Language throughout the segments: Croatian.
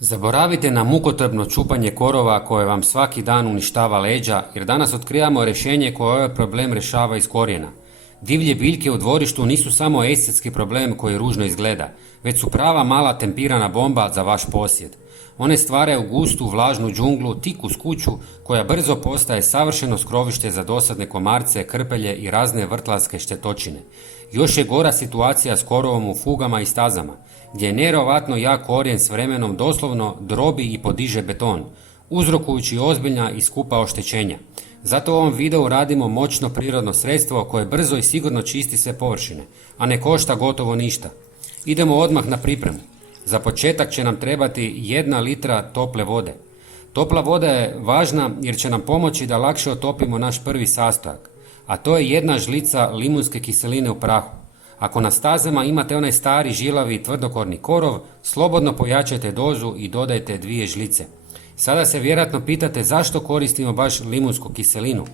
Zaboravite na mukotrpno čupanje korova koje vam svaki dan uništava leđa, jer danas otkrivamo rješenje koje ovaj problem rješava iz korijena. Divlje biljke u dvorištu nisu samo estetski problem koji ružno izgleda, već su prava mala tempirana bomba za vaš posjed. One stvaraju gustu, vlažnu džunglu tik uz kuću koja brzo postaje savršeno skrovište za dosadne komarce, krpelje i razne vrtlarske štetočine. Još je gora situacija s korovom u fugama i stazama, gdje je nevjerovatno jak korijen s vremenom doslovno drobi i podiže beton, uzrokujući ozbiljna i skupa oštećenja. Zato u ovom videu radimo moćno prirodno sredstvo koje brzo i sigurno čisti sve površine, a ne košta gotovo ništa. Idemo odmah na pripremu. Za početak će nam trebati 1 litra tople vode. Topla voda je važna jer će nam pomoći da lakše otopimo naš prvi sastojak, a to je 1 žlica limunske kiseline u prahu. Ako na stazama imate onaj stari žilavi i tvrdokorni korov, slobodno pojačajte dozu i dodajte 2 žlice. Sada se vjerojatno pitate zašto koristimo baš limunsku kiselinu.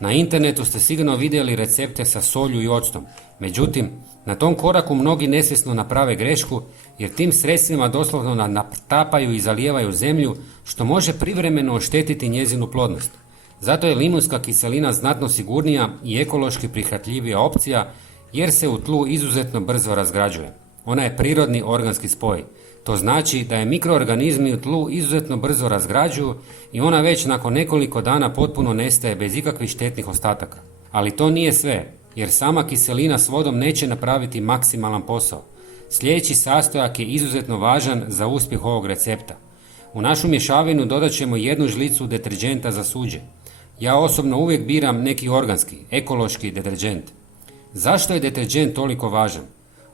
Na internetu ste sigurno vidjeli recepte sa solju i octom. Međutim, na tom koraku mnogi nesvjesno naprave grešku jer tim sredstvima doslovno natapaju i zalijevaju zemlju, što može privremeno oštetiti njezinu plodnost. Zato je limunska kiselina znatno sigurnija i ekološki prihvatljivija opcija jer se u tlu izuzetno brzo razgrađuje. Ona je prirodni organski spoj. To znači da je mikroorganizmi u tlu izuzetno brzo razgrađuju i ona već nakon nekoliko dana potpuno nestaje bez ikakvih štetnih ostataka. Ali to nije sve, jer sama kiselina s vodom neće napraviti maksimalan posao. Sljedeći sastojak je izuzetno važan za uspjeh ovog recepta. U našu mješavinu dodat ćemo 1 žlicu deterdženta za suđe. Ja osobno uvijek biram neki organski, ekološki deterdžent. Zašto je deterdžent toliko važan?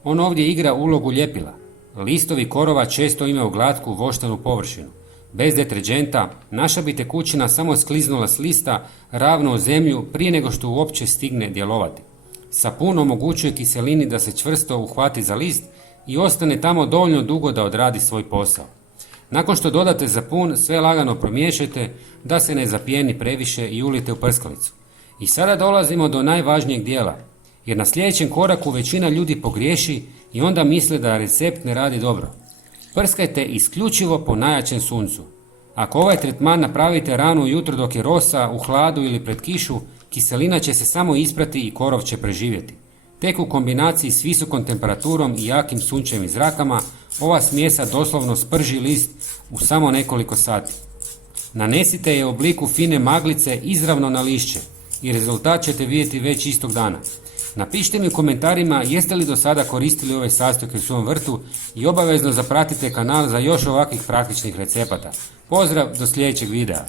On ovdje igra ulogu ljepila. Listovi korova često imaju glatku voštanu površinu. Bez deterdženta naša bi tekućina samo skliznula s lista ravno u zemlju prije nego što uopće stigne djelovati. Sapun omogućuje kiselini da se čvrsto uhvati za list i ostane tamo dovoljno dugo da odradi svoj posao. Nakon što dodate sapun, sve lagano promiješajte da se ne zapijeni previše i ulite u prskalicu. I sada dolazimo do najvažnijeg dijela, jer na sljedećem koraku većina ljudi pogriješi i onda misle da recept ne radi dobro. Prskajte isključivo po najjačem suncu. Ako ovaj tretman napravite rano ujutro dok je rosa, u hladu ili pred kišu, kiselina će se samo isprati i korov će preživjeti. Tek u kombinaciji s visokom temperaturom i jakim sunčevim zrakama, ova smjesa doslovno sprži list u samo nekoliko sati. Nanesite je u obliku fine maglice izravno na lišće i rezultat ćete vidjeti već istog dana. Napišite mi u komentarima jeste li do sada koristili ove sastojke u svom vrtu i obavezno zapratite kanal za još ovakvih praktičnih recepata. Pozdrav, do sljedećeg videa.